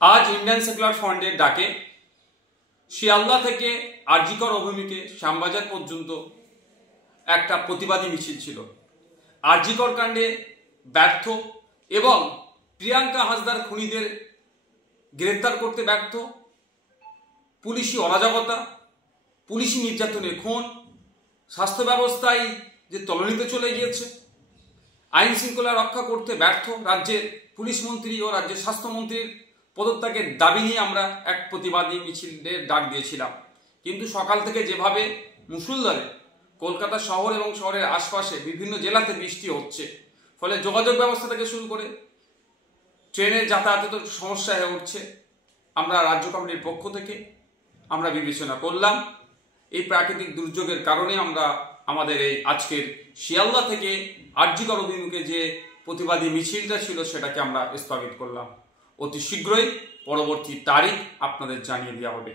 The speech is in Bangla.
আজ ইন্ডিয়ান সেকুলার ফ্রন্টের ডাকে শিয়ালদা থেকে আরজিকর অভিমুখে শ্যামবাজার পর্যন্ত একটা প্রতিবাদী মিছিল ছিল। আরজিকর কাণ্ডে ব্যর্থ এবং প্রিয়াঙ্কা হাসদার খুনিদের গ্রেফতার করতে ব্যর্থ, পুলিশি অরাজকতা, পুলিশি নির্যাতনের খুন, স্বাস্থ্য ব্যবস্থায় যে তলানিতে চলে গিয়েছে, আইন শৃঙ্খলা রক্ষা করতে ব্যর্থ রাজ্যের পুলিশ মন্ত্রী ও রাজ্যের স্বাস্থ্যমন্ত্রীর পদত্যাগের দাবি নিয়ে আমরা এক প্রতিবাদী মিছিলের ডাক দিয়েছিলাম। কিন্তু সকাল থেকে যেভাবে মুষলধারে কলকাতা শহর এবং শহরের আশপাশে বিভিন্ন জেলাতে বৃষ্টি হচ্ছে, ফলে যোগাযোগ ব্যবস্থা থেকে শুরু করে ট্রেনের যাতায়াতের সমস্যা হয়ে উঠছে, আমরা রাজ্য কমিটির পক্ষ থেকে আমরা বিবেচনা করলাম এই প্রাকৃতিক দুর্যোগের কারণে আমরা আমাদের এই আজকের শিয়ালদা থেকে আরজিকর অভিমুখে যে প্রতিবাদী মিছিলটা ছিল সেটাকে আমরা স্থগিত করলাম। অতি শীঘ্রই পরবর্তী তারিখ আপনাদের জানিয়ে দেওয়া হবে।